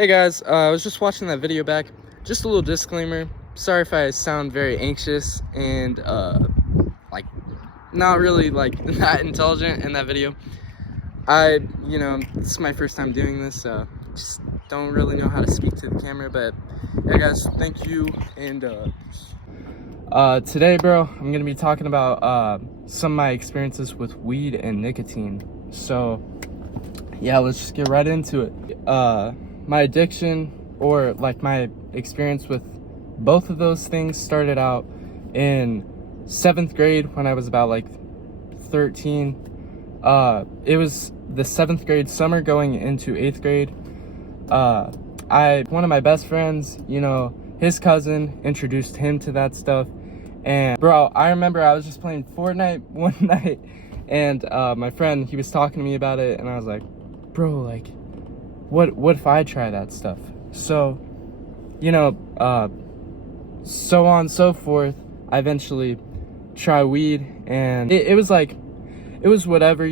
Hey guys, I was just watching that video back. Just a little disclaimer. Sorry if I sound very anxious and like not really like that intelligent in that video. This is my first time doing this, so just don't really know how to speak to the camera. But yeah, guys, thank you. And today, bro, I'm gonna be talking about some of my experiences with weed and nicotine. So yeah, let's just get right into it. My addiction, or like my experience with both of those things, started out in 7th grade when I was about like 13. It was the 7th grade summer going into 8th grade. One of my best friends, his cousin introduced him to that stuff. And bro, I remember I was just playing Fortnite one night, and my friend, he was talking to me about it, and I was like, bro, like, what if I try that stuff? So, so on and so forth. I eventually try weed, and it was whatever,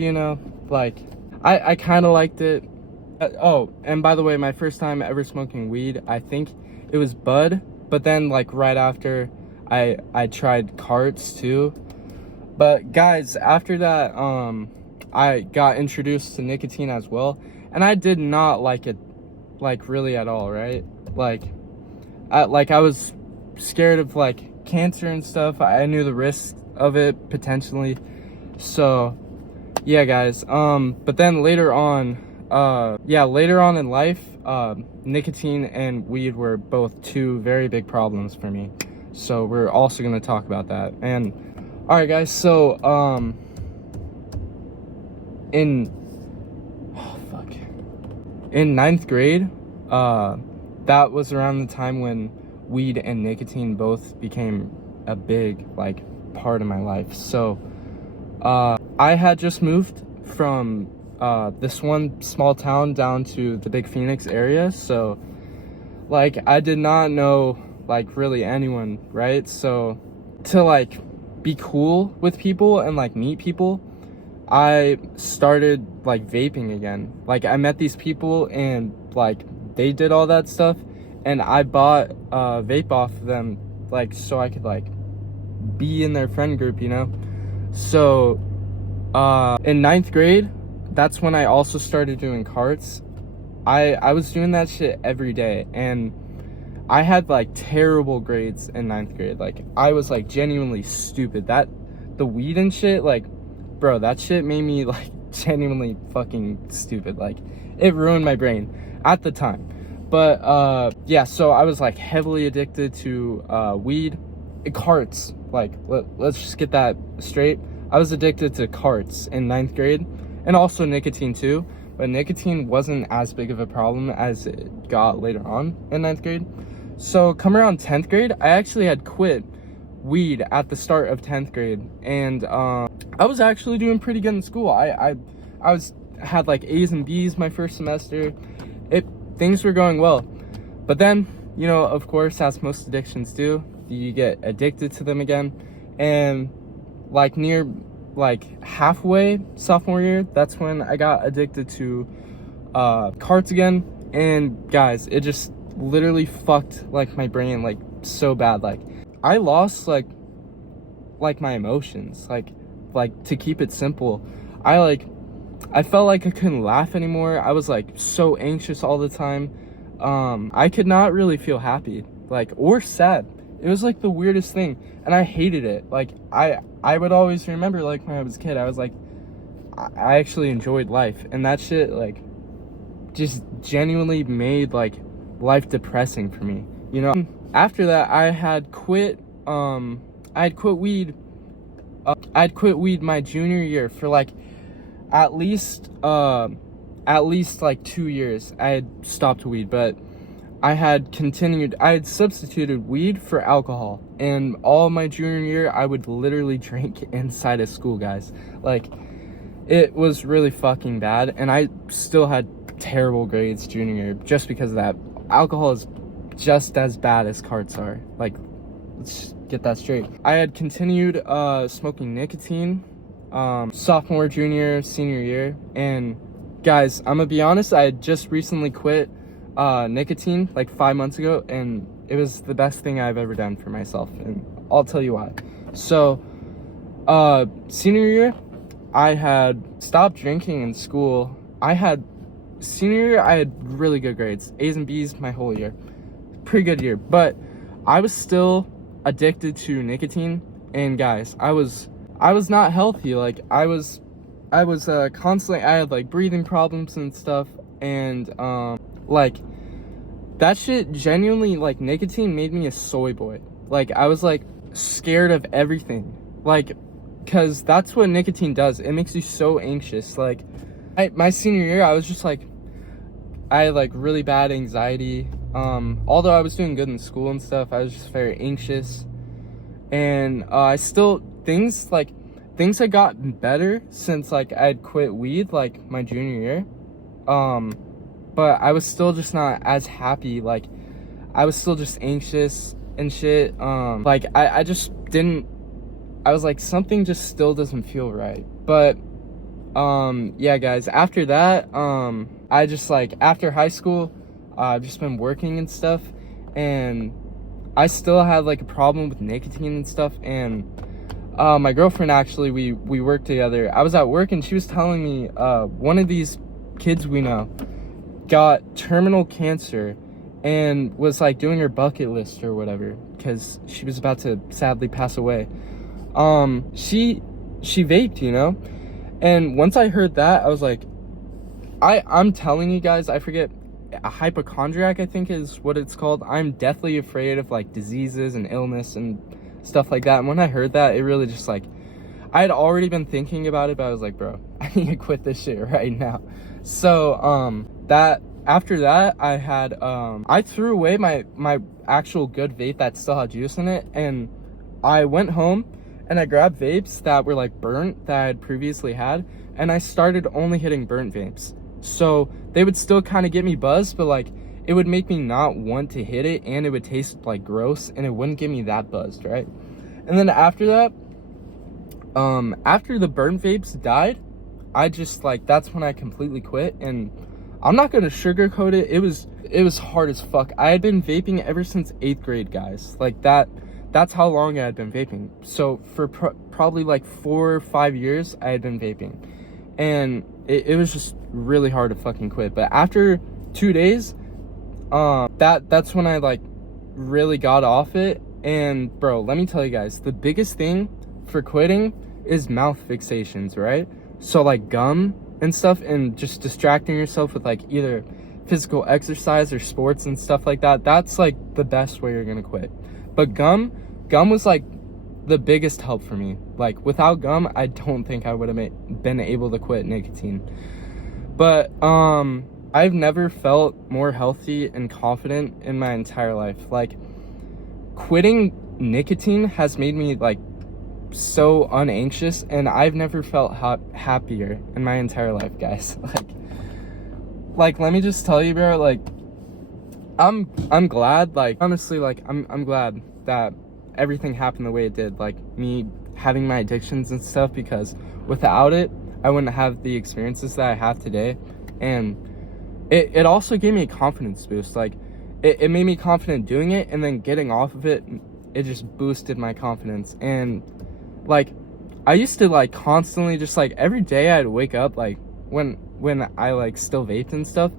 like, I kind of liked it. Oh, and by the way, my first time ever smoking weed, I think it was bud, but then like right after I tried carts too. But guys, after that, I got introduced to nicotine as well, and I did not like it, like, really at all, right? I was scared of like cancer and stuff. I knew the risks of it potentially. So yeah, guys. But then later on in life, nicotine and weed were both two very big problems for me. So we're also gonna talk about that. And all right, guys. So in 9th grade, that was around the time when weed and nicotine both became a big like part of my life. So I had just moved from this one small town down to the big Phoenix area, so like I did not know like really anyone, right? So to like be cool with people and like meet people, I started like vaping again. Like I met these people and like they did all that stuff, and I bought a vape off of them, like so I could like be in their friend group, So in 9th grade, that's when I also started doing carts. I was doing that shit every day, and I had like terrible grades in 9th grade. Like I was like genuinely stupid. The weed and shit, like, bro, that shit made me like genuinely fucking stupid. Like it ruined my brain at the time. But yeah, so I was like heavily addicted to weed, carts. Like let's just get that straight. I was addicted to carts in 9th grade, and also nicotine too. But nicotine wasn't as big of a problem as it got later on in 9th grade. So come around 10th grade, I actually had quit weed at the start of 10th grade, and I was actually doing pretty good in school. I had like A's and B's my first semester. Things were going well. But then, of course, as most addictions do, you get addicted to them again. And like near like halfway sophomore year, that's when I got addicted to carts again. And guys, it just literally fucked like my brain like so bad. Like I lost like my emotions. Like to keep it simple, I felt like I couldn't laugh anymore. I was like so anxious all the time. I could not really feel happy, like, or sad. It was like the weirdest thing, and I hated it. Like I would always remember, like, when I was a kid, I was like, I actually enjoyed life, and that shit like just genuinely made like life depressing for me. After that, I had quit weed. I'd quit weed my junior year for like at least like 2 years. I had stopped weed, but I had substituted weed for alcohol, and all my junior year I would literally drink inside of school, guys. Like it was really fucking bad, and I still had terrible grades junior year just because of that. Alcohol is just as bad as carts are. Like, let's get that straight. I had continued smoking nicotine sophomore, junior, senior year, and guys, I'm gonna be honest, I had just recently quit nicotine like 5 months ago, and it was the best thing I've ever done for myself, and I'll tell you why. So, senior year, I had stopped drinking in school. Senior year, I had really good grades, A's and B's my whole year. Pretty good year, but I was still addicted to nicotine, and guys, I was not healthy. Like, I was constantly, I had like breathing problems and stuff, and like that shit genuinely, like, nicotine made me a soy boy. Like, I was like scared of everything, like, because that's what nicotine does. It makes you so anxious. Like, my senior year, I was just like, I had like really bad anxiety. Although I was doing good in school and stuff, I was just very anxious. And things had gotten better since like I had quit weed like my junior year. But I was still just not as happy. Like, I was still just anxious and shit. Like, I just didn't, I was like, something just still doesn't feel right. But yeah, guys, after that, I just, like, after high school, I've just been working and stuff, and I still had like a problem with nicotine and stuff. And my girlfriend, actually, we worked together. I was at work, and she was telling me one of these kids we know got terminal cancer and was like doing her bucket list or whatever, because she was about to sadly pass away. She vaped, you know. And once I heard that, I was like, I'm telling you guys, I forget, a hypochondriac, I think is what it's called. I'm deathly afraid of like diseases and illness and stuff like that. And when I heard that, it really just like, I had already been thinking about it, but I was like, bro, I need to quit this shit right now. So after that, I had I threw away my actual good vape that still had juice in it, and I went home and I grabbed vapes that were like burnt that I had previously had, and I started only hitting burnt vapes. So they would still kind of get me buzzed, but like it would make me not want to hit it, and it would taste like gross, and it wouldn't get me that buzzed, right? And then after that, after the burnt vapes died, I just like, that's when I completely quit. And I'm not gonna sugarcoat it, it was hard as fuck. I had been vaping ever since 8th grade, guys. Like, that's how long I had been vaping. So for probably like 4 or 5 years, I had been vaping, and it was just really hard to fucking quit. But after 2 days, that's when I like really got off it. And bro, let me tell you guys, the biggest thing for quitting is mouth fixations, right? So like gum and stuff, and just distracting yourself with like either physical exercise or sports and stuff like that. That's like the best way you're gonna quit. But gum was like the biggest help for me. Like, without gum, I don't think I would have been able to quit nicotine. But I've never felt more healthy and confident in my entire life. Like, quitting nicotine has made me like so unanxious, and I've never felt happier in my entire life, guys. Like let me just tell you, bro, like I'm glad, like, honestly, like I'm glad that everything happened the way it did, like me having my addictions and stuff, because without it, I wouldn't have the experiences that I have today. And it also gave me a confidence boost. Like, it made me confident doing it, and then getting off of it, it just boosted my confidence. And like, I used to like constantly just like every day I'd wake up, like when I like still vaped and stuff,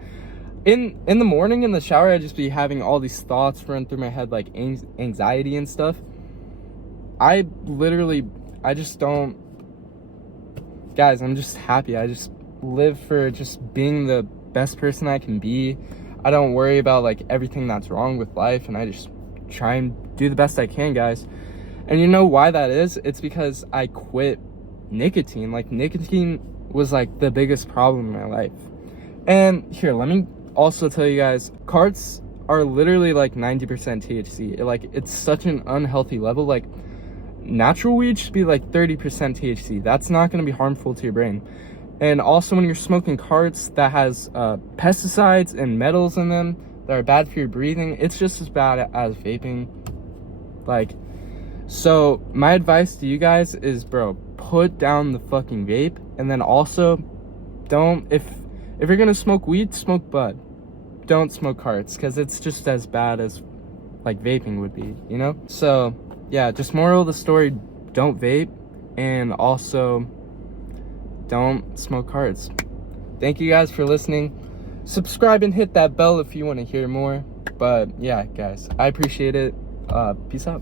in the morning in the shower, I'd just be having all these thoughts run through my head, like anxiety and stuff. I just don't, guys, I'm just happy. I just live for just being the best person I can be. I don't worry about like everything that's wrong with life, and I just try and do the best I can, guys. And you know why that is? It's because I quit nicotine. Like, nicotine was like the biggest problem in my life. And here, let me also tell you guys, carts are literally like 90% THC. It's such an unhealthy level. Like, natural weed should be like 30% THC. That's not going to be harmful to your brain. And also, when you're smoking carts that has pesticides and metals in them that are bad for your breathing, it's just as bad as vaping. Like, so my advice to you guys is, bro, put down the fucking vape. And then also, don't, if you're gonna smoke weed, smoke bud. don't smoke carts, because it's just as bad as like vaping would be, you know? So yeah, just moral of the story, don't vape, and also don't smoke carts. Thank you guys for listening. Subscribe and hit that bell if you want to hear more. But yeah, guys, I appreciate it. Peace out.